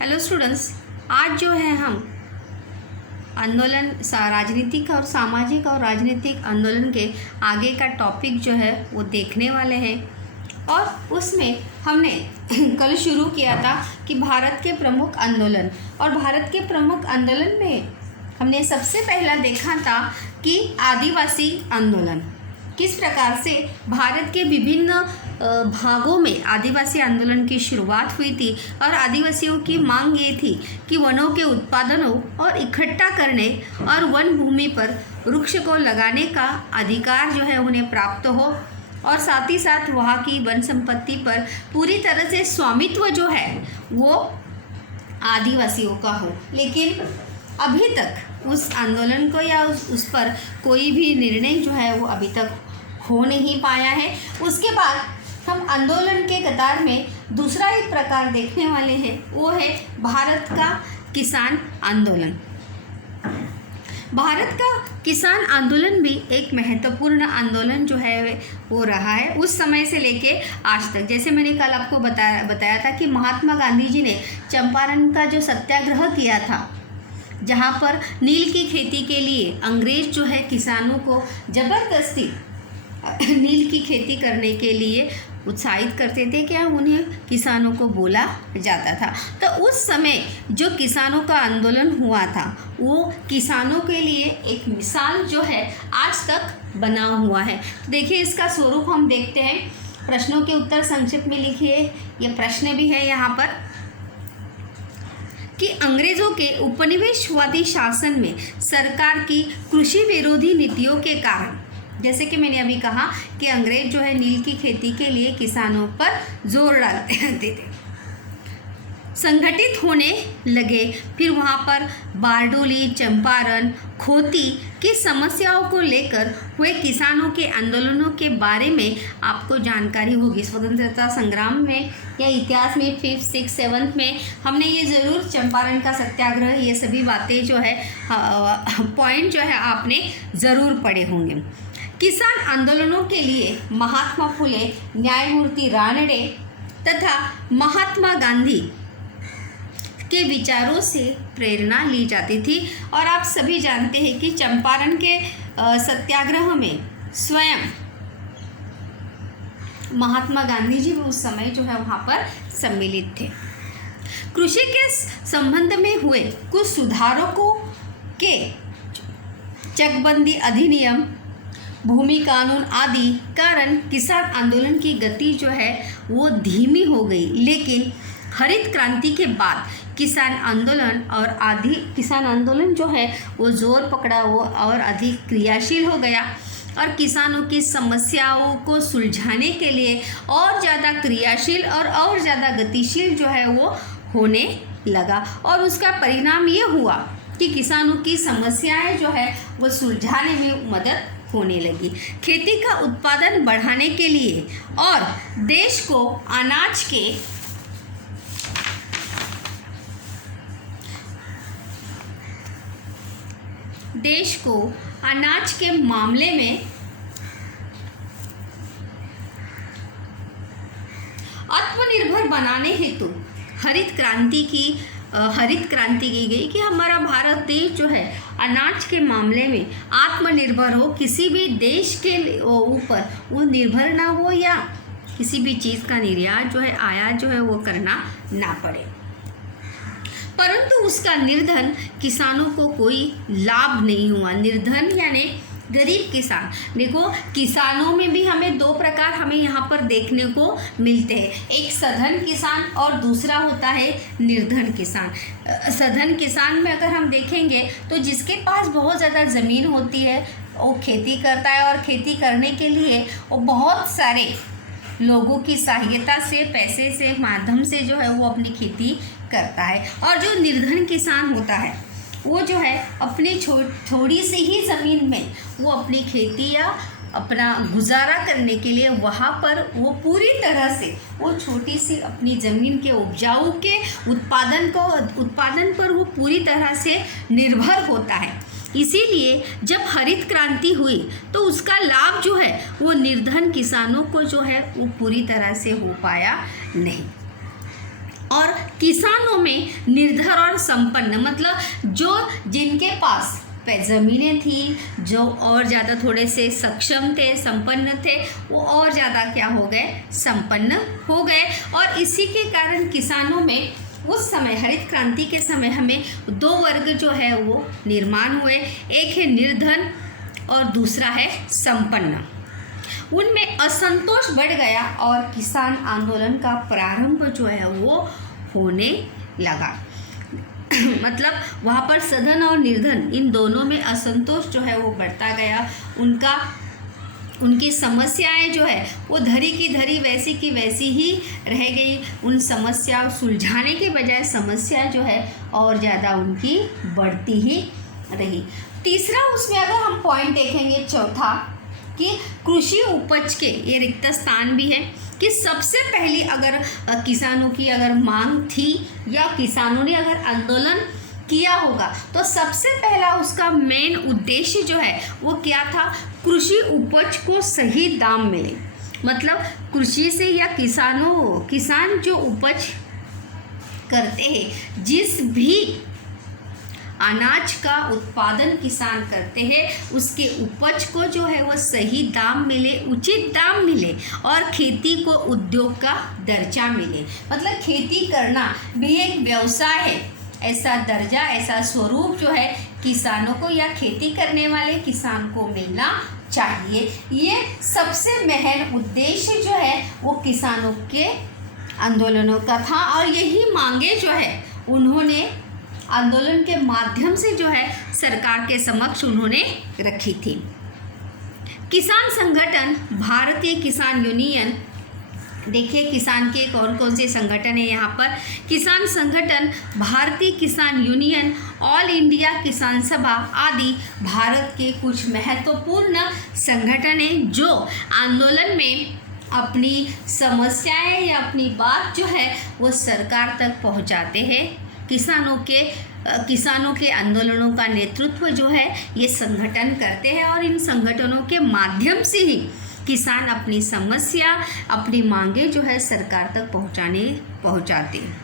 Hello students, आज जो है हम आंदोलन राजनीतिक और सामाजिक और राजनीतिक आंदोलन के आगे का टॉपिक जो है वो देखने वाले हैं। और उसमें हमने कल शुरू किया था कि भारत के प्रमुख आंदोलन, और भारत के प्रमुख आंदोलन में हमने सबसे पहला देखा था कि आदिवासी आंदोलन किस प्रकार से भारत के विभिन्न भागों में आदिवासी आंदोलन की शुरुआत हुई थी। और आदिवासियों की मांग ये थी कि वनों के उत्पादनों और इकट्ठा करने और वन भूमि पर वृक्ष को लगाने का अधिकार जो है उन्हें प्राप्त हो, और साथ ही साथ वहाँ की वन संपत्ति पर पूरी तरह से स्वामित्व जो है वो आदिवासियों का हो। लेकिन अभी तक उस आंदोलन को या उस पर कोई भी निर्णय जो है वो अभी तक हो नहीं पाया है। उसके बाद हम आंदोलन के कतार में दूसरा एक प्रकार देखने वाले हैं, वो है भारत का किसान आंदोलन। भारत का किसान आंदोलन भी एक महत्वपूर्ण आंदोलन जो है वो रहा है उस समय से लेके आज तक। जैसे मैंने कल आपको बताया था कि महात्मा गांधी जी ने चंपारण का जो सत्याग्रह किया था, जहाँ पर नील की खेती के लिए अंग्रेज जो है किसानों को ज़बरदस्ती नील की खेती करने के लिए उत्साहित करते थे, क्या उन्हें किसानों को बोला जाता था। तो उस समय जो किसानों का आंदोलन हुआ था वो किसानों के लिए एक मिसाल जो है आज तक बना हुआ है। देखिए, इसका स्वरूप हम देखते हैं। प्रश्नों के उत्तर संक्षिप्त में लिखिए। ये प्रश्न भी है यहाँ पर कि अंग्रेज़ों के उपनिवेशवादी शासन में सरकार की कृषि विरोधी नीतियों के कारण, जैसे कि मैंने अभी कहा कि अंग्रेज जो है नील की खेती के लिए किसानों पर जोर डालते थे, संगठित होने लगे। फिर वहाँ पर बारडोली, चंपारण, खोती की समस्याओं को लेकर हुए किसानों के आंदोलनों के बारे में आपको जानकारी होगी। स्वतंत्रता संग्राम में या इतिहास में 5th, 6th, 7th में हमने ये ज़रूर चंपारण का सत्याग्रह, ये सभी बातें जो है पॉइंट जो है आपने ज़रूर पढ़े होंगे। किसान आंदोलनों के लिए महात्मा फुले, न्यायमूर्ति रानडे तथा महात्मा गांधी के विचारों से प्रेरणा ली जाती थी। और आप सभी जानते हैं कि चंपारण के सत्याग्रह में स्वयं महात्मा गांधी जी भी उस समय जो है वहाँ पर सम्मिलित थे। कृषि के संबंध में हुए कुछ सुधारों के चकबंदी अधिनियम, भूमि कानून आदि कारण किसान आंदोलन की गति जो है वो धीमी हो गई। लेकिन हरित क्रांति के बाद किसान आंदोलन जो है वो जोर पकड़ा, वो और अधिक क्रियाशील हो गया और किसानों की समस्याओं को सुलझाने के लिए और ज़्यादा क्रियाशील और ज़्यादा गतिशील जो है वो होने लगा। और उसका परिणाम ये हुआ कि किसानों की समस्याएं जो है वो सुलझाने में मदद होने लगी। खेती का उत्पादन बढ़ाने के लिए और देश को अनाज के मामले में आत्मनिर्भर बनाने हेतु हरित क्रांति की गई कि हमारा भारत देश जो है अनाज के मामले में आत्मनिर्भर हो, किसी भी देश के ऊपर वो निर्भर ना हो या किसी भी चीज़ का निर्यात जो है आयात जो है वो करना ना पड़े। परंतु उसका निर्धन किसानों को कोई लाभ नहीं हुआ। निर्धन यानी गरीब किसान। देखो, किसानों में भी हमें दो प्रकार हमें यहाँ पर देखने को मिलते हैं, एक सधन किसान और दूसरा होता है निर्धन किसान। सधन किसान में अगर हम देखेंगे तो जिसके पास बहुत ज़्यादा ज़मीन होती है वो खेती करता है, और खेती करने के लिए वो बहुत सारे लोगों की सहायता से, पैसे से, माध्यम से जो है वो अपनी खेती करता है। और जो निर्धन किसान होता है वो जो है अपनी थोड़ी सी ही ज़मीन में वो अपनी खेती या अपना गुजारा करने के लिए वहाँ पर वो पूरी तरह से वो छोटी सी अपनी ज़मीन के उपजाऊ के उत्पादन पर वो पूरी तरह से निर्भर होता है। इसीलिए जब हरित क्रांति हुई तो उसका लाभ जो है वो निर्धन किसानों को जो है वो पूरी तरह से हो पाया नहीं। और किसानों में निर्धन और संपन्न, मतलब जो जिनके पास ज़मीनें थी, जो और ज़्यादा थोड़े से सक्षम थे, संपन्न थे, वो और ज़्यादा क्या हो गए, संपन्न हो गए। और इसी के कारण किसानों में उस समय हरित क्रांति के समय हमें दो वर्ग जो है वो निर्माण हुए, एक है निर्धन और दूसरा है संपन्न। उनमें असंतोष बढ़ गया और किसान आंदोलन का प्रारंभ जो है वो होने लगा। मतलब वहाँ पर सधन और निर्धन इन दोनों में असंतोष जो है वो बढ़ता गया। उनकी समस्याएं जो है वो धरी की धरी वैसी की वैसी ही रह गई। उन समस्या सुलझाने के बजाय समस्या जो है और ज़्यादा उनकी बढ़ती ही रही। तीसरा उसमें अगर हम पॉइंट देखेंगे, चौथा, कि कृषि उपज के ये रिक्त स्थान भी है कि सबसे पहली अगर किसानों की अगर मांग थी या किसानों ने अगर आंदोलन किया होगा तो सबसे पहला उसका मेन उद्देश्य जो है वो क्या था, कृषि उपज को सही दाम मिले। मतलब कृषि से या किसान जो उपज करते हैं, जिस भी अनाज का उत्पादन किसान करते हैं उसके उपज को जो है वो सही दाम मिले, उचित दाम मिले और खेती को उद्योग का दर्जा मिले। मतलब खेती करना भी एक व्यवसाय है, ऐसा दर्जा, ऐसा स्वरूप जो है किसानों को या खेती करने वाले किसान को मिलना चाहिए। ये सबसे महत्वपूर्ण उद्देश्य जो है वो किसानों के आंदोलनों का था और यही मांगे जो है उन्होंने आंदोलन के माध्यम से जो है सरकार के समक्ष उन्होंने रखी थी। किसान संगठन, भारतीय किसान यूनियन, देखिए किसान के कौन कौन से संगठन है यहाँ पर। किसान संगठन, भारतीय किसान यूनियन, ऑल इंडिया किसान सभा आदि भारत के कुछ महत्वपूर्ण संगठन हैं जो आंदोलन में अपनी समस्याएं या अपनी बात जो है वो सरकार तक पहुँचाते हैं। किसानों के आंदोलनों का नेतृत्व जो है ये संगठन करते हैं और इन संगठनों के माध्यम से ही किसान अपनी समस्या, अपनी मांगे जो है सरकार तक पहुंचाते हैं।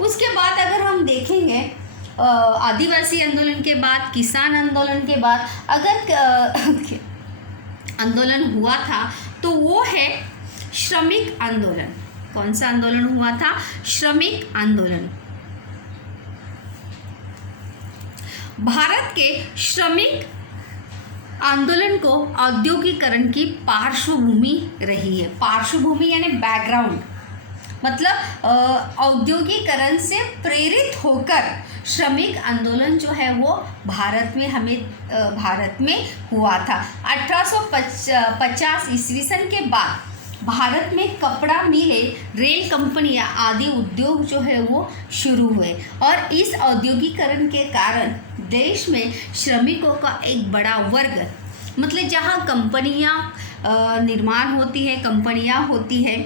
उसके बाद अगर हम देखेंगे आदिवासी आंदोलन के बाद, किसान आंदोलन के बाद अगर आंदोलन हुआ था तो वो है श्रमिक आंदोलन। कौन सा आंदोलन हुआ था? श्रमिक आंदोलन। भारत के श्रमिक आंदोलन को औद्योगिकरण की पार्श्वभूमि रही है। पार्श्वभूमि यानी बैकग्राउंड, मतलब औद्योगिकरण से प्रेरित होकर श्रमिक आंदोलन जो है वो भारत में हुआ था। 1850 ईस्वी सन के बाद भारत में कपड़ा मिलें, रेल कंपनियां आदि उद्योग जो है वो शुरू हुए और इस औद्योगिकरण के कारण देश में श्रमिकों का एक बड़ा वर्ग, मतलब जहां कंपनियां निर्माण होती है, कंपनियां होती है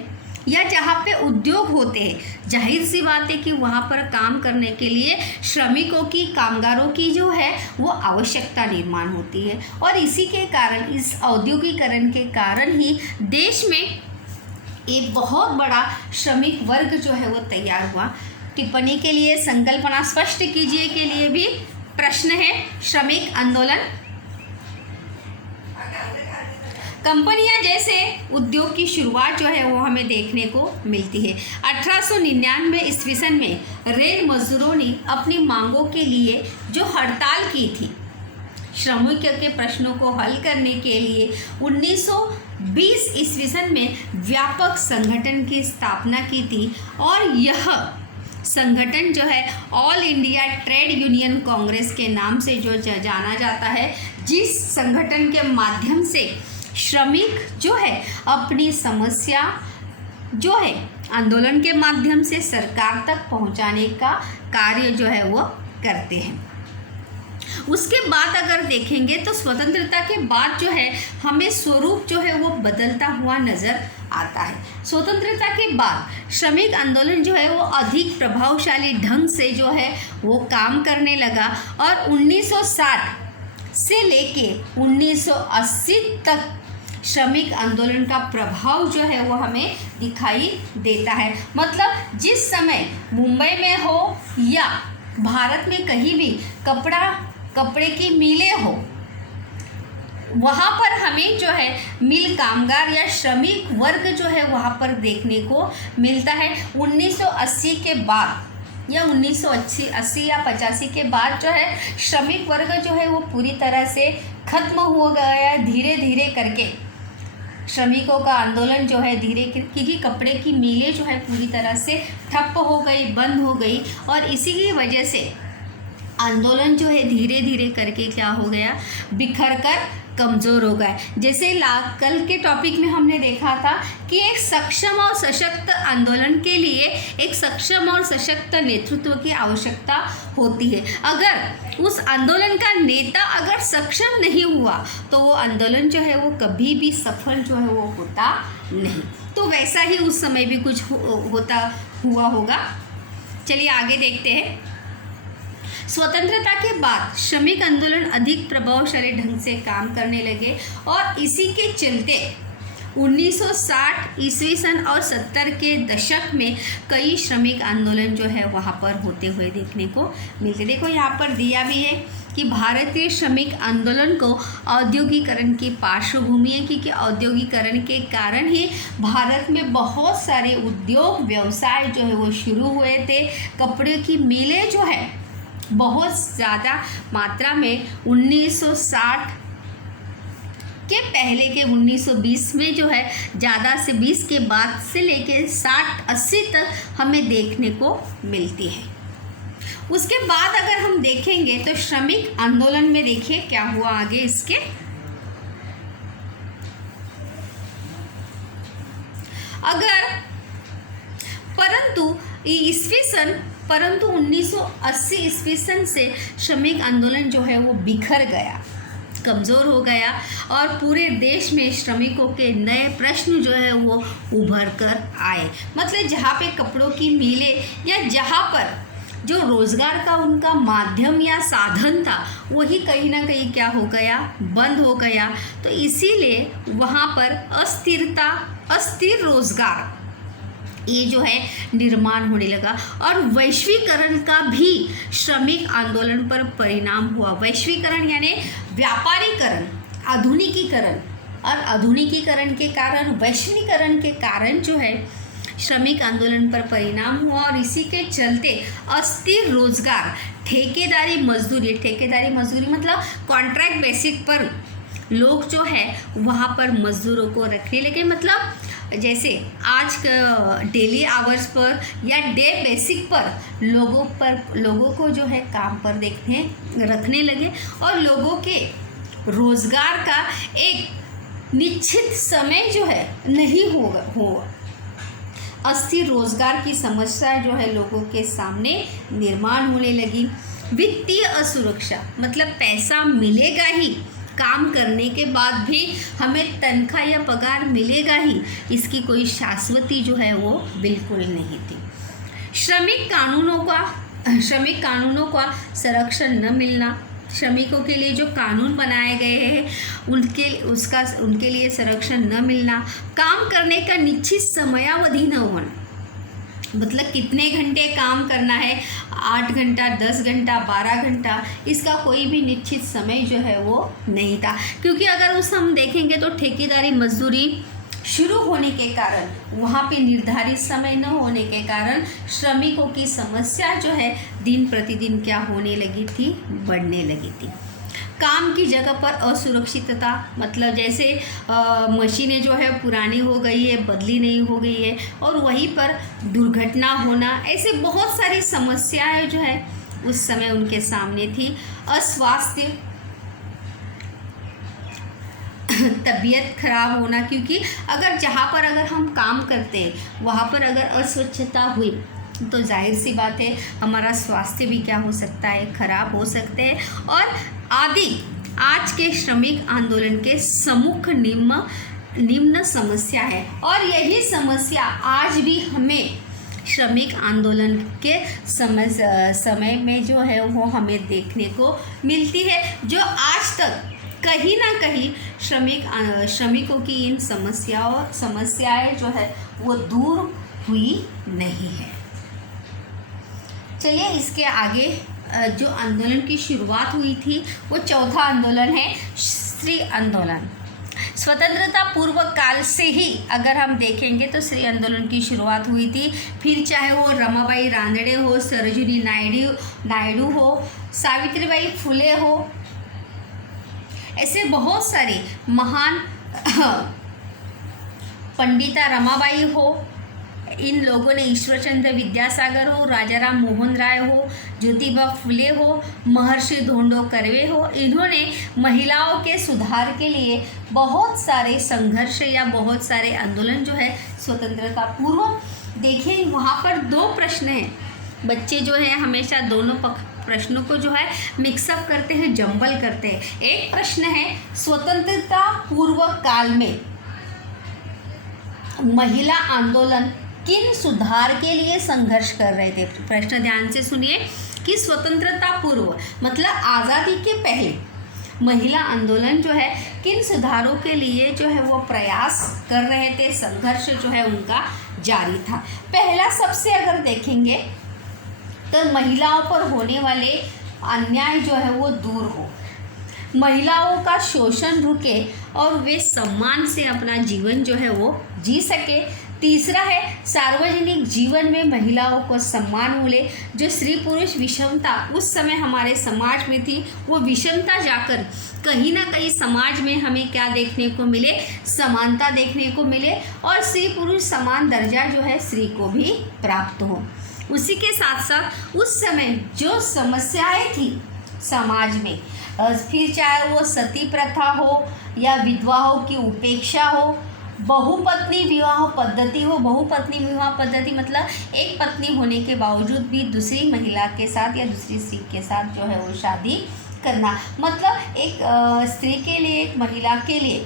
या जहाँ पे उद्योग होते हैं, जाहिर सी बात है कि वहाँ पर काम करने के लिए श्रमिकों की, कामगारों की जो है वो आवश्यकता निर्माण होती है और इसी के कारण, इस औद्योगिकरण के कारण ही देश में एक बहुत बड़ा श्रमिक वर्ग जो है वो तैयार हुआ। टिप्पणी के लिए संकल्पना स्पष्ट कीजिए के लिए भी प्रश्न है। श्रमिक आंदोलन, कंपनियां जैसे उद्योग की शुरुआत जो है वो हमें देखने को मिलती है। 1899 ईस्वी सन में रेल मजदूरों ने अपनी मांगों के लिए जो हड़ताल की थी, श्रमिकों के प्रश्नों को हल करने के लिए 1920 ईस्वी सन में व्यापक संगठन की स्थापना की थी और यह संगठन जो है all India trade union Congress के नाम से जो जाना जाता है, जिस संगठन के माध्यम से श्रमिक जो है अपनी समस्या जो है आंदोलन के माध्यम से सरकार तक पहुंचाने का कार्य जो है वो करते हैं। उसके बाद अगर देखेंगे तो स्वतंत्रता के बाद जो है हमें स्वरूप जो है वो बदलता हुआ नज़र आता है। स्वतंत्रता के बाद श्रमिक आंदोलन जो है वो अधिक प्रभावशाली ढंग से जो है वो काम करने लगा और 1960 से लेके 1980 तक श्रमिक आंदोलन का प्रभाव जो है वो हमें दिखाई देता है। मतलब जिस समय मुंबई में हो या भारत में कहीं भी कपड़े की मिलें हो, वहाँ पर हमें जो है मिल कामगार या श्रमिक वर्ग जो है वहाँ पर देखने को मिलता है। 1980 के बाद या 1980 या 85 के बाद जो है श्रमिक वर्ग जो है वो पूरी तरह से खत्म हो गया धीरे धीरे करके। श्रमिकों का आंदोलन जो है क्योंकि कपड़े की मिलें जो है पूरी तरह से ठप हो गई, बंद हो गई, और इसी की वजह से आंदोलन जो है धीरे धीरे करके क्या हो गया, बिखर कर कमज़ोर हो गए। जैसे कल के टॉपिक में हमने देखा था कि एक सक्षम और सशक्त आंदोलन के लिए एक सक्षम और सशक्त नेतृत्व की आवश्यकता होती है। अगर उस आंदोलन का नेता अगर सक्षम नहीं हुआ तो वो आंदोलन जो है वो कभी भी सफल जो है वो होता नहीं। तो वैसा ही उस समय भी कुछ हुआ होगा। चलिए आगे देखते हैं। स्वतंत्रता के बाद श्रमिक आंदोलन अधिक प्रभावशाली ढंग से काम करने लगे और इसी के चलते 1960 ईस्वी सन और 70 के दशक में कई श्रमिक आंदोलन जो है वहाँ पर होते हुए देखने को मिलते। देखो यहाँ पर दिया भी है कि भारतीय श्रमिक आंदोलन को औद्योगिकरण की पार्श्वभूमि है, क्योंकि औद्योगिकरण के कारण ही भारत में बहुत सारे उद्योग व्यवसाय जो है वो शुरू हुए थे। कपड़े की मिलें जो है बहुत ज़्यादा मात्रा में 1960 के पहले के 1920 में जो है ज़्यादा से 20 के बाद से लेके 60-80 तक हमें देखने को मिलती है। उसके बाद अगर हम देखेंगे तो श्रमिक आंदोलन में देखिए क्या हुआ आगे इसके। परंतु 1980 ईस्वी सन से श्रमिक आंदोलन जो है वो बिखर गया, कमज़ोर हो गया और पूरे देश में श्रमिकों के नए प्रश्न जो है वो उभर कर आए। मतलब जहाँ पे कपड़ों की मिलें या जहाँ पर जो रोज़गार का उनका माध्यम या साधन था वही कहीं ना कहीं क्या हो गया, बंद हो गया। तो इसीलिए वहाँ पर अस्थिर रोज़गार ये जो है निर्माण होने लगा और वैश्वीकरण का भी श्रमिक आंदोलन पर परिणाम हुआ। वैश्वीकरण यानी व्यापारीकरण, आधुनिकीकरण, और आधुनिकीकरण के कारण, वैश्वीकरण के कारण जो है श्रमिक आंदोलन पर परिणाम हुआ और इसी के चलते अस्थिर रोजगार, ठेकेदारी मजदूरी मतलब कॉन्ट्रैक्ट बेसिस पर लोग जो है वहाँ पर मजदूरों को रखने लगे। मतलब जैसे आज डेली आवर्स पर या डे बेसिक पर लोगों को जो है काम पर रखने लगे और लोगों के रोज़गार का एक निश्चित समय जो है नहीं होगा। अस्थिर रोज़गार की समस्या जो है लोगों के सामने निर्माण होने लगी। वित्तीय असुरक्षा मतलब पैसा मिलेगा ही, काम करने के बाद भी हमें तनख्वाह या पगार मिलेगा ही, इसकी कोई शाश्वती जो है वो बिल्कुल नहीं थी। श्रमिक कानूनों का संरक्षण न मिलना, श्रमिकों के लिए जो कानून बनाए गए हैं उनके लिए संरक्षण न मिलना, काम करने का निश्चित समयावधि न होना, मतलब कितने घंटे काम करना है, 8 घंटा, 10 घंटा, 12 घंटा, इसका कोई भी निश्चित समय जो है वो नहीं था। क्योंकि अगर हम देखेंगे तो ठेकेदारी मजदूरी शुरू होने के कारण, वहाँ पे निर्धारित समय न होने के कारण श्रमिकों की समस्या जो है दिन प्रतिदिन क्या होने लगी थी, बढ़ने लगी थी। काम की जगह पर असुरक्षितता, मतलब जैसे मशीनें जो है पुरानी हो गई है, बदली नहीं हो गई है और वहीं पर दुर्घटना होना, ऐसे बहुत सारी समस्याएं जो है उस समय उनके सामने थी। अस्वास्थ्य, तबीयत खराब होना, क्योंकि जहाँ पर हम काम करते हैं वहाँ पर अगर अस्वच्छता हुई तो जाहिर सी बात है हमारा स्वास्थ्य भी क्या हो सकता है, खराब हो सकते हैं। और आदि आज के श्रमिक आंदोलन के सम्मुख निम्न समस्या है और यही समस्या आज भी हमें श्रमिक आंदोलन के समय में जो है वो हमें देखने को मिलती है, जो आज तक कहीं ना कहीं श्रमिकों की इन समस्याएं जो है वो दूर हुई नहीं है। चलिए इसके आगे जो आंदोलन की शुरुआत हुई थी वो चौथा आंदोलन है स्त्री आंदोलन। स्वतंत्रता पूर्व काल से ही अगर हम देखेंगे तो स्त्री आंदोलन की शुरुआत हुई थी। फिर चाहे वो रमाबाई रानडे हो, सरोजिनी नायडू हो, सावित्रीबाई फुले हो, ऐसे बहुत सारे महान पंडिता रमाबाई हो, इन लोगों ने ईश्वरचंद्र विद्यासागर हो, राजाराम मोहन राय हो, ज्योतिबा फुले हो, महर्षि धोंडो कर्वे हो, इन्होंने महिलाओं के सुधार के लिए बहुत सारे संघर्ष या बहुत सारे आंदोलन जो है स्वतंत्रता पूर्व। देखिए वहाँ पर दो प्रश्न हैं, बच्चे जो है हमेशा दोनों प्रश्नों को जो है मिक्सअप करते हैं, जंबल करते हैं। एक प्रश्न है स्वतंत्रता पूर्व काल में महिला आंदोलन किन सुधार के लिए संघर्ष कर रहे थे। प्रश्न ध्यान से सुनिए कि स्वतंत्रता पूर्व मतलब आज़ादी के पहले महिला आंदोलन जो है किन सुधारों के लिए जो है वो प्रयास कर रहे थे, संघर्ष जो है उनका जारी था। पहला सबसे अगर देखेंगे तो महिलाओं पर होने वाले अन्याय जो है वो दूर हो, महिलाओं का शोषण रुके और वे सम्मान से अपना जीवन जो है वो जी सके। तीसरा है सार्वजनिक जीवन में महिलाओं को सम्मान मिले। जो स्त्री पुरुष विषमता उस समय हमारे समाज में थी, वो विषमता जाकर कहीं ना कहीं समाज में हमें क्या देखने को मिले, समानता देखने को मिले और स्त्री पुरुष समान दर्जा जो है स्त्री को भी प्राप्त हो। उसी के साथ साथ उस समय जो समस्याएं थी समाज में, फिर चाहे वो सती प्रथा हो या विधवाओं की उपेक्षा हो, बहुपत्नी विवाह पद्धति हो। बहुपत्नी विवाह पद्धति मतलब एक पत्नी होने के बावजूद भी दूसरी महिला के साथ या दूसरी स्त्री के साथ जो है वो शादी करना, मतलब एक स्त्री के लिए, एक महिला के लिए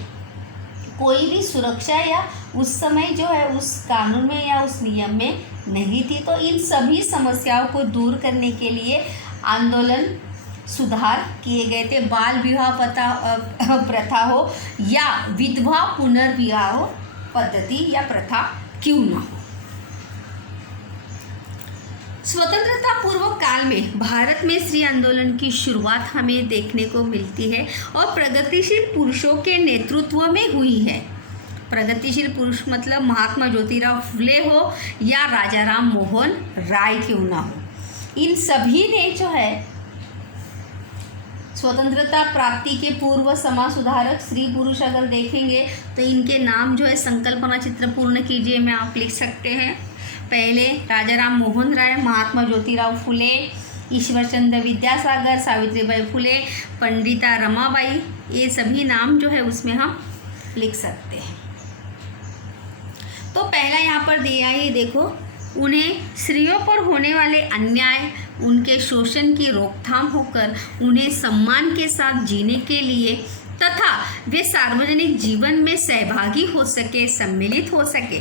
कोई भी सुरक्षा या उस समय जो है उस कानून में या उस नियम में नहीं थी। तो इन सभी समस्याओं को दूर करने के लिए आंदोलन सुधार किए गए थे। बाल विवाह प्रथा हो या विधवा पुनर्विवाह पद्धति या प्रथा क्यों न हो। स्वतंत्रता पूर्व काल में भारत में स्त्री आंदोलन की शुरुआत हमें देखने को मिलती है और प्रगतिशील पुरुषों के नेतृत्व में हुई है। प्रगतिशील पुरुष मतलब महात्मा ज्योतिराव फुले हो या राजाराम मोहन राय क्यों ना हो, इन सभी ने जो है स्वतंत्रता प्राप्ति के पूर्व समाज सुधारक स्त्री पुरुष अगर देखेंगे तो इनके नाम जो है संकल्पना चित्र पूर्ण कीजिए में आप लिख सकते हैं। पहले राजाराम मोहन राय, महात्मा ज्योतिराव फुले, ईश्वरचंद्र विद्यासागर, सावित्रीबाई फुले, पंडिता रमाबाई, ये सभी नाम जो है उसमें हम लिख सकते हैं। तो पहला यहाँ पर दिया है, देखो, उन्हें स्त्रियों पर होने वाले अन्याय, उनके शोषण की रोकथाम होकर उन्हें सम्मान के साथ जीने के लिए तथा वे सार्वजनिक जीवन में सहभागी हो सके, सम्मिलित हो सके,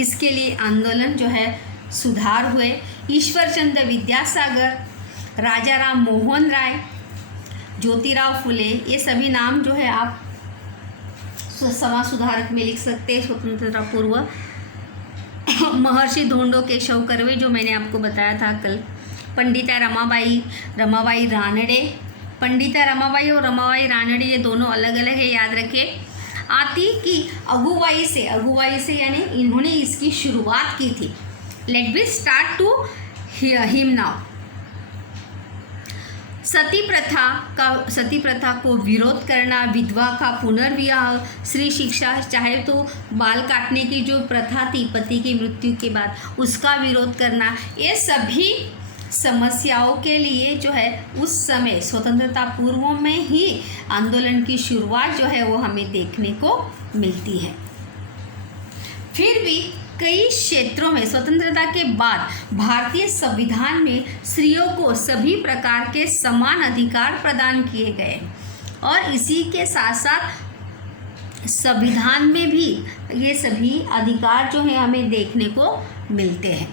इसके लिए आंदोलन जो है सुधार हुए। ईश्वरचंद्र विद्यासागर, राजाराम मोहन राय, ज्योतिराव फुले, ये सभी नाम जो है आप समाज सुधारक में लिख सकते हैं स्वतंत्रता पूर्व। महर्षि धोंडो केशव कर्वे जो मैंने आपको बताया था कल। पंडिता रमाबाई रानडे, पंडिता रमाबाई और रमाबाई रानडे ये दोनों अलग अलग है, याद रखिए। आती की अगुवाई से यानी इन्होंने इसकी शुरुआत की थी। Let be start to him now. सती प्रथा को विरोध करना, विधवा का पुनर्विवाह, स्त्री शिक्षा, चाहे तो बाल काटने की जो प्रथा थी पति की मृत्यु के बाद उसका विरोध करना, ये सभी समस्याओं के लिए जो है उस समय स्वतंत्रता पूर्व में ही आंदोलन की शुरुआत जो है वो हमें देखने को मिलती है। फिर भी कई क्षेत्रों में स्वतंत्रता के बाद भारतीय संविधान में स्त्रियों को सभी प्रकार के समान अधिकार प्रदान किए गए और इसी के साथ साथ संविधान में भी ये सभी अधिकार जो है हमें देखने को मिलते हैं।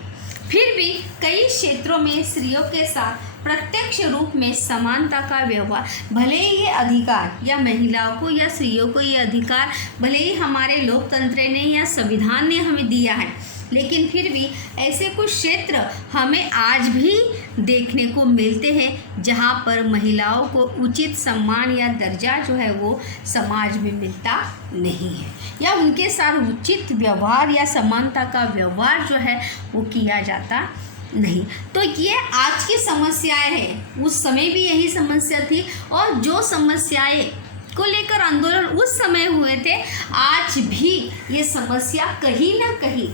फिर भी कई क्षेत्रों में स्त्रियों के साथ प्रत्यक्ष रूप में समानता का व्यवहार, भले ही ये अधिकार या महिलाओं को या स्त्रियों को ये अधिकार भले ही हमारे लोकतंत्र ने या संविधान ने हमें दिया है, लेकिन फिर भी ऐसे कुछ क्षेत्र हमें आज भी देखने को मिलते हैं जहां पर महिलाओं को उचित सम्मान या दर्जा जो है वो समाज में मिलता नहीं है, या उनके साथ उचित व्यवहार या समानता का व्यवहार जो है वो किया जाता नहीं। तो ये आज की समस्याएं हैं, उस समय भी यही समस्या थी, और जो समस्याएं को लेकर आंदोलन उस समय हुए थे, आज भी ये समस्या कहीं ना कहीं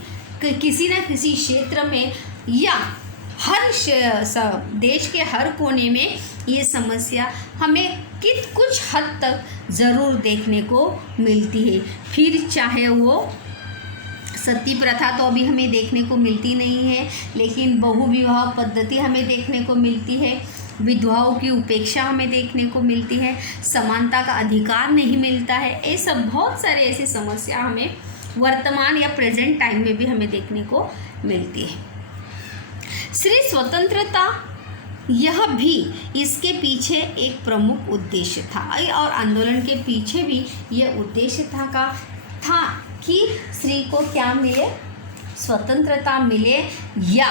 किसी न किसी क्षेत्र में या हर देश के हर कोने में ये समस्या हमें कुछ हद तक ज़रूर देखने को मिलती है। फिर चाहे वो सती प्रथा तो अभी हमें देखने को मिलती नहीं है, लेकिन बहुविवाह पद्धति हमें देखने को मिलती है, विधवाओं की उपेक्षा हमें देखने को मिलती है, समानता का अधिकार नहीं मिलता है। ये सब बहुत सारे ऐसी समस्या हमें वर्तमान या प्रेजेंट टाइम में भी हमें देखने को मिलती है। स्त्री स्वतंत्रता यह भी इसके पीछे एक प्रमुख उद्देश्य था, और आंदोलन के पीछे भी यह उद्देश्य था कि स्त्री को क्या मिले, स्वतंत्रता मिले, या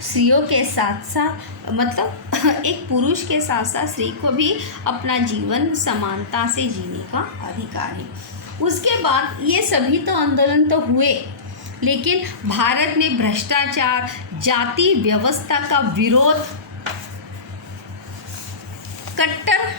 स्त्रियों के साथ साथ मतलब एक पुरुष के साथ साथ स्त्री को भी अपना जीवन समानता से जीने का अधिकार है। उसके बाद ये सभी तो आंदोलन तो हुए, लेकिन भारत में भ्रष्टाचार, जाति व्यवस्था का विरोध, कट्टर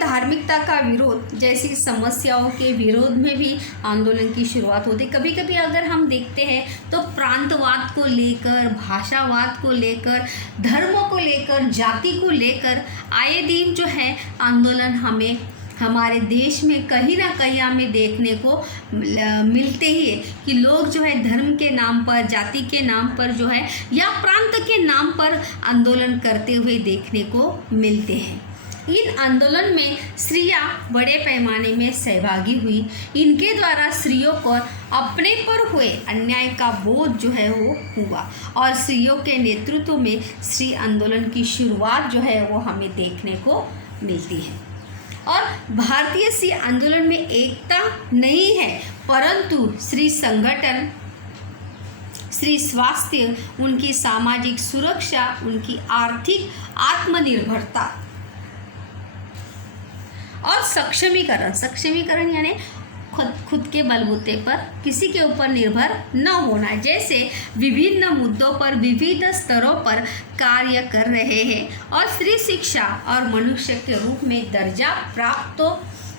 धार्मिकता का विरोध जैसी समस्याओं के विरोध में भी आंदोलन की शुरुआत होती। कभी कभी अगर हम देखते हैं तो प्रांतवाद को लेकर, भाषावाद को लेकर, धर्मों को लेकर, जाति को लेकर आए दिन जो है आंदोलन हमें हमारे देश में कहीं ना कहीं हमें देखने को मिलते ही है कि लोग जो है धर्म के नाम पर, जाति के नाम पर जो है या प्रांत के नाम पर आंदोलन करते हुए देखने को मिलते हैं। इन आंदोलन में स्त्रियां बड़े पैमाने में सहभागी हुई। इनके द्वारा स्त्रियों को अपने पर हुए अन्याय का बोध जो है वो हुआ, और स्त्रियों के नेतृत्व में स्त्री आंदोलन की शुरुआत जो है वो हमें देखने को मिलती है। और भारतीय स्त्री आंदोलन में एकता नहीं है, परंतु स्त्री संगठन, स्त्री स्वास्थ्य, उनकी सामाजिक सुरक्षा, उनकी आर्थिक आत्मनिर्भरता और सक्षमीकरण यानी खुद के बलबूते पर किसी के ऊपर निर्भर न होना, जैसे विभिन्न मुद्दों पर विविध स्तरों पर कार्य कर रहे हैं। और स्त्री शिक्षा और मनुष्य के रूप में दर्जा प्राप्त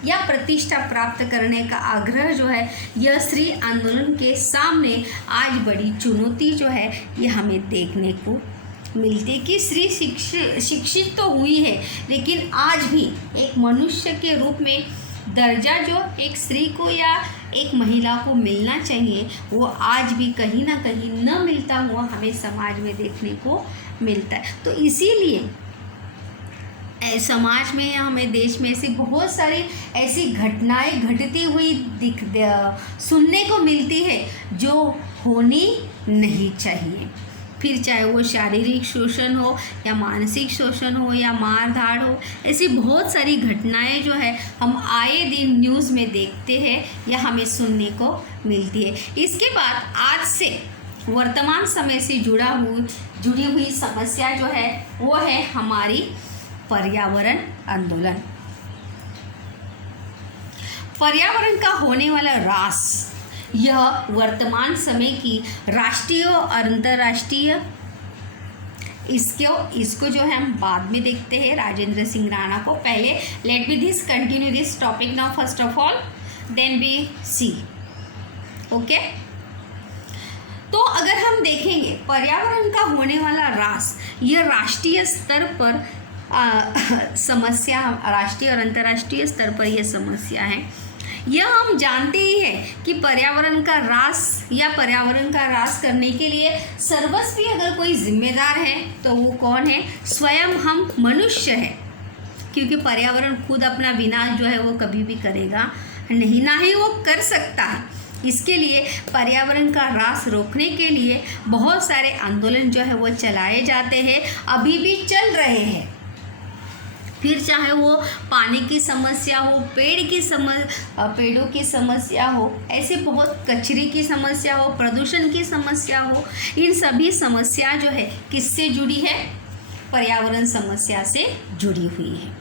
या प्रतिष्ठा प्राप्त करने का आग्रह जो है, यह स्त्री आंदोलन के सामने आज बड़ी चुनौती जो है ये हमें देखने को मिलती कि स्त्री शिक्षित तो हुई है, लेकिन आज भी एक मनुष्य के रूप में दर्जा जो एक स्त्री को या एक महिला को मिलना चाहिए, वो आज भी कहीं ना कहीं न मिलता हुआ हमें समाज में देखने को मिलता है। तो इसीलिए समाज में या हमें देश में ऐसी बहुत सारी ऐसी घटनाएं घटती हुई सुनने को मिलती है जो होनी नहीं चाहिए। फिर चाहे वो शारीरिक शोषण हो या मानसिक शोषण हो या मारधाड़ हो, ऐसी बहुत सारी घटनाएं जो है हम आए दिन न्यूज़ में देखते हैं या हमें सुनने को मिलती है। इसके बाद आज से वर्तमान समय से जुड़ी हुई समस्या जो है वो है हमारी पर्यावरण आंदोलन। पर्यावरण का होने वाला ह्रास, यह वर्तमान समय की राष्ट्रीय और अंतर्राष्ट्रीय, इसको जो है हम बाद में देखते हैं राजेंद्र सिंह राणा को। पहले let me this continue this topic now first of all, then we see. Okay, तो अगर हम देखेंगे पर्यावरण का होने वाला ह्रास, यह राष्ट्रीय स्तर पर समस्या, राष्ट्रीय और अंतर्राष्ट्रीय स्तर पर यह समस्या है। यह हम जानते ही हैं कि पर्यावरण का ह्रास करने के लिए सर्वस्वी अगर कोई जिम्मेदार है तो वो कौन है? स्वयं हम मनुष्य हैं, क्योंकि पर्यावरण खुद अपना विनाश जो है वो कभी भी करेगा नहीं, ना ही वो कर सकता है। इसके लिए पर्यावरण का ह्रास रोकने के लिए बहुत सारे आंदोलन जो है वो चलाए जाते हैं, अभी भी चल रहे हैं। फिर चाहे वो पानी की समस्या हो, पेड़ों की समस्या हो, ऐसे बहुत कचरे की समस्या हो, प्रदूषण की समस्या हो, इन सभी समस्या जो है किससे जुड़ी है? पर्यावरण समस्या से जुड़ी हुई है।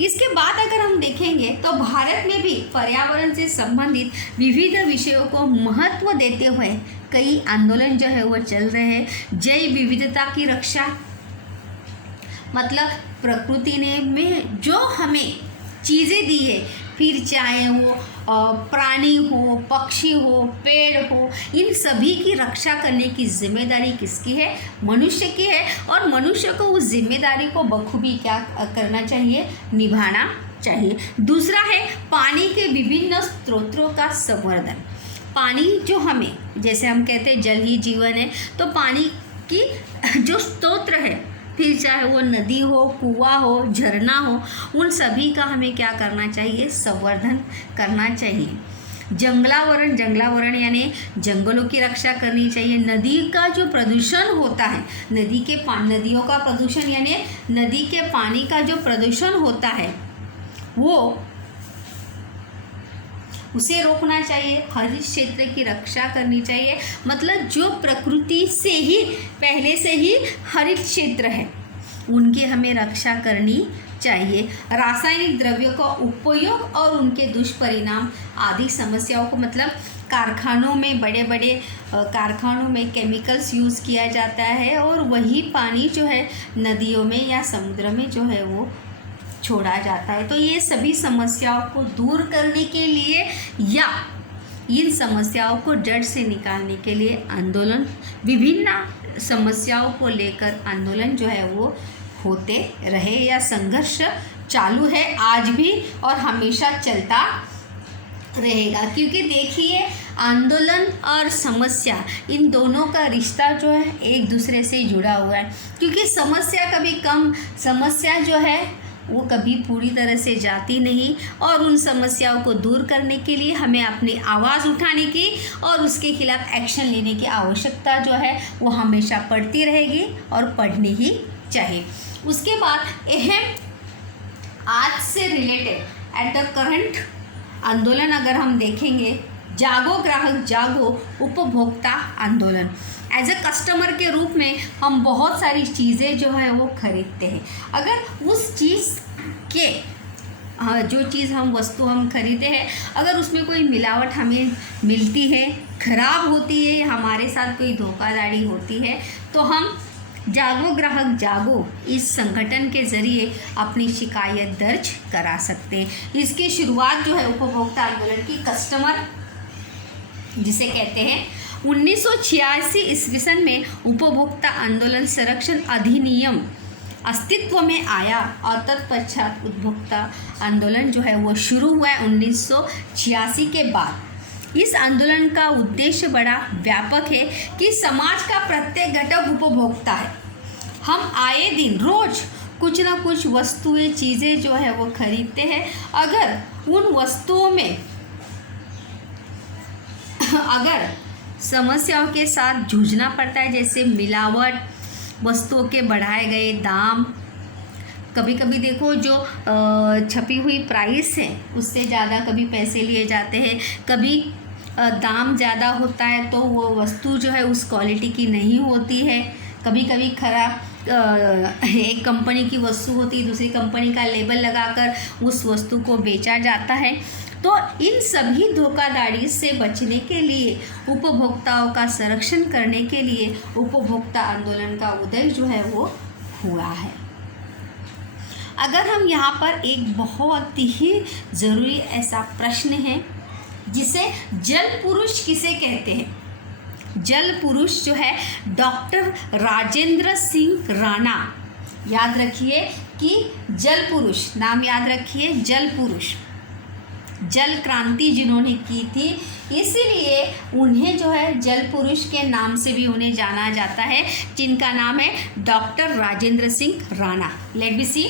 इसके बाद अगर हम देखेंगे तो भारत में भी पर्यावरण से संबंधित विविध विषयों को महत्व देते हुए कई आंदोलन जो है वो चल रहे हैं। जैव विविधता की रक्षा, मतलब प्रकृति ने में जो हमें चीज़ें दी है, फिर चाहे वो प्राणी हो, पक्षी हो, पेड़ हो, इन सभी की रक्षा करने की जिम्मेदारी किसकी है? मनुष्य की है। और मनुष्य को उस जिम्मेदारी को बखूबी क्या करना चाहिए? निभाना चाहिए। दूसरा है पानी के विभिन्न स्रोतों का संवर्धन। पानी जो हमें, जैसे हम कहते हैं जल ही जीवन है, तो पानी की जो स्रोत है, फिर चाहे वो नदी हो, कुआं हो, झरना हो, उन सभी का हमें क्या करना चाहिए? संवर्धन करना चाहिए। जंगलावरण यानी जंगलों की रक्षा करनी चाहिए। नदी का जो प्रदूषण होता है, नदियों का प्रदूषण यानी नदी के पानी का जो प्रदूषण होता है वो उसे रोकना चाहिए। हरित क्षेत्र की रक्षा करनी चाहिए, मतलब जो प्रकृति से ही पहले से ही हरित क्षेत्र है उनकी हमें रक्षा करनी चाहिए। रासायनिक द्रव्यों का उपयोग और उनके दुष्परिणाम आदि समस्याओं को, मतलब कारखानों में, बड़े बड़े कारखानों में केमिकल्स यूज़ किया जाता है और वही पानी जो है नदियों में या समुद्र में जो है वो छोड़ा जाता है। तो ये सभी समस्याओं को दूर करने के लिए या इन समस्याओं को जड़ से निकालने के लिए आंदोलन, विभिन्न समस्याओं को लेकर आंदोलन जो है वो होते रहे या संघर्ष चालू है आज भी और हमेशा चलता रहेगा। क्योंकि देखिए आंदोलन और समस्या, इन दोनों का रिश्ता जो है एक दूसरे से जुड़ा हुआ है। क्योंकि समस्या जो है वो कभी पूरी तरह से जाती नहीं और उन समस्याओं को दूर करने के लिए हमें अपनी आवाज़ उठाने की और उसके खिलाफ एक्शन लेने की आवश्यकता जो है वो हमेशा पड़ती रहेगी और पढ़नी ही चाहिए। उसके बाद अहम आज से रिलेटेड एट द करंट आंदोलन अगर हम देखेंगे, जागो ग्राहक जागो उपभोक्ता आंदोलन। एज ए कस्टमर के रूप में हम बहुत सारी चीज़ें जो है वो खरीदते हैं। अगर उस चीज़ के जो चीज़ हम वस्तु हम खरीदे हैं, अगर उसमें कोई मिलावट हमें मिलती है, खराब होती है, हमारे साथ कोई धोखाधड़ी होती है, तो हम जागो ग्राहक जागो इस संगठन के ज़रिए अपनी शिकायत दर्ज करा सकते हैं। इसकी शुरुआत जो है उपभोक्ता आंदोलन की, कस्टमर जिसे कहते हैं, 1986 ईस्वी सन में उपभोक्ता आंदोलन संरक्षण अधिनियम अस्तित्व में आया और तत्पश्चात उपभोक्ता आंदोलन जो है वो शुरू हुआ है 1986 के बाद। इस आंदोलन का उद्देश्य बड़ा व्यापक है कि समाज का प्रत्येक घटक उपभोक्ता है। हम आए दिन रोज कुछ ना कुछ वस्तुएं, चीज़ें जो है वो खरीदते हैं। अगर उन वस्तुओं में अगर समस्याओं के साथ जूझना पड़ता है, जैसे मिलावट, वस्तुओं के बढ़ाए गए दाम, कभी कभी देखो जो छपी हुई प्राइस है उससे ज़्यादा कभी पैसे लिए जाते हैं, कभी दाम ज़्यादा होता है तो वो वस्तु जो है उस क्वालिटी की नहीं होती है, कभी कभी खराब एक कंपनी की वस्तु होती है, दूसरी कंपनी का लेबल लगाकर उस वस्तु को बेचा जाता है। तो इन सभी धोखाधड़ी से बचने के लिए, उपभोक्ताओं का संरक्षण करने के लिए उपभोक्ता आंदोलन का उदय जो है वो हुआ है। अगर हम यहाँ पर एक बहुत ही ज़रूरी ऐसा प्रश्न है जिसे जल पुरुष किसे कहते हैं? जल पुरुष जो है डॉक्टर राजेंद्र सिंह राणा, याद रखिए कि जल पुरुष, नाम याद रखिए, जल पुरुष जल क्रांति जिन्होंने की थी, इसीलिए उन्हें जो है जल पुरुष के नाम से भी उन्हें जाना जाता है, जिनका नाम है doctor Rajendra Singh Rana. Let be see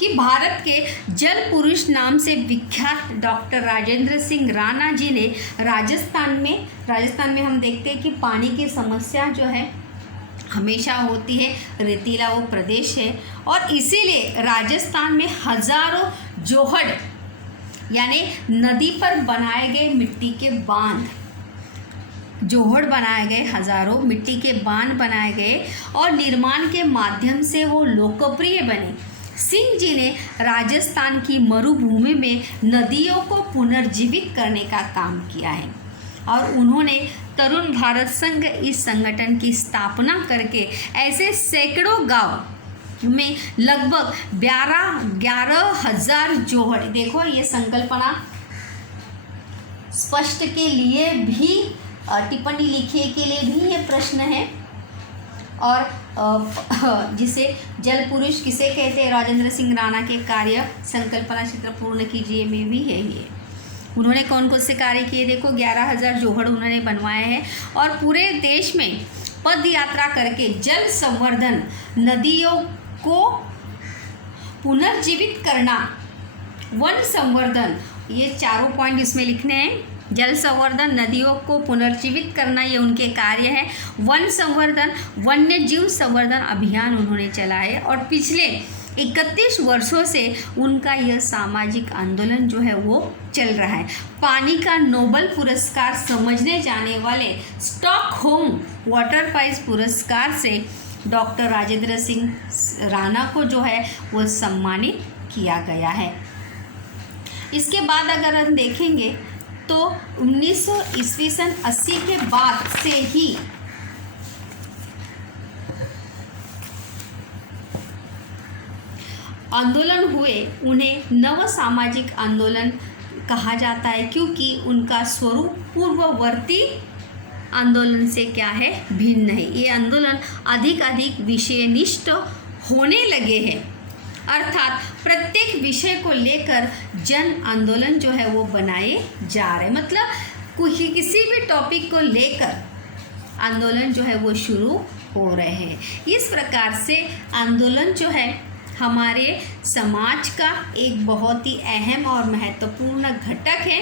कि भारत के जल पुरुष नाम से विख्यात डॉक्टर राजेंद्र सिंह राणा जी ने राजस्थान में हम देखते हैं कि पानी की समस्या जो है हमेशा होती है, रेतीला वो प्रदेश है, और इसीलिए राजस्थान में हजारों जोहड़ यानी नदी पर बनाए गए मिट्टी के बांध, जोहड़ बनाए गए, हजारों मिट्टी के बांध बनाए गए और निर्माण के माध्यम से वो लोकप्रिय बने। सिंह जी ने राजस्थान की मरुभूमि में नदियों को पुनर्जीवित करने का काम किया है और उन्होंने तरुण भारत संघ इस संगठन की स्थापना करके ऐसे सैकड़ों गांव में लगभग 11,000 जोहड़, देखो ये संकल्पना स्पष्ट के लिए भी टिप्पणी लिखिए के लिए भी ये प्रश्न है, और जिसे जल पुरुष किसे कहते हैं, राजेंद्र सिंह राणा के कार्य संकल्पना क्षेत्र पूर्ण कीजिए में भी है ये। उन्होंने कौन कौन से कार्य किए, देखो 11,000 जोहड़ उन्होंने बनवाए हैं और पूरे देश में पद यात्रा करके जल संवर्धन, नदियों को पुनर्जीवित करना, वन संवर्धन, ये चारों पॉइंट इसमें लिखने हैं। जल संवर्धन, नदियों को पुनर्जीवित करना, ये उनके कार्य हैं। वन संवर्धन, वन्य जीव संवर्धन अभियान उन्होंने चलाए और पिछले 31 वर्षों से उनका यह सामाजिक आंदोलन जो है वो चल रहा है। पानी का नोबेल पुरस्कार समझने जाने वाले स्टॉकहोम वाटर प्राइज पुरस्कार से डॉक्टर राजेंद्र सिंह राणा को जो है वो सम्मानित किया गया है। इसके बाद अगर हम देखेंगे तो 1900 ईस्वी सन 80 के बाद से ही आंदोलन हुए, उन्हें नव सामाजिक आंदोलन कहा जाता है क्योंकि उनका स्वरूप पूर्ववर्ती आंदोलन से क्या है, भिन्न है। ये आंदोलन अधिक विषयनिष्ठ होने लगे हैं, अर्थात प्रत्येक विषय को लेकर जन आंदोलन जो है वो बनाए जा रहे हैं, मतलब किसी भी टॉपिक को लेकर आंदोलन जो है वो शुरू हो रहे हैं। इस प्रकार से आंदोलन जो है हमारे समाज का एक बहुत ही अहम और महत्वपूर्ण घटक है,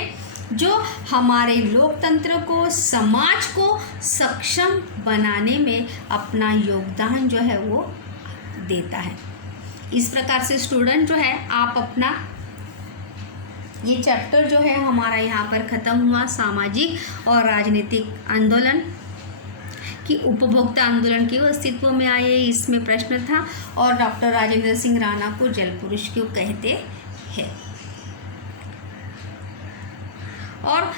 जो हमारे लोकतंत्र को, समाज को सक्षम बनाने में अपना योगदान जो है वो देता है। इस प्रकार से स्टूडेंट जो है आप अपना ये चैप्टर जो है हमारा यहाँ पर ख़त्म हुआ, सामाजिक और राजनीतिक आंदोलन कि उपभोक्ता आंदोलन क्यों अस्तित्व में आए, इसमें प्रश्न था, और डॉक्टर राजेंद्र सिंह राणा को जल पुरुष क्यों कहते हैं। और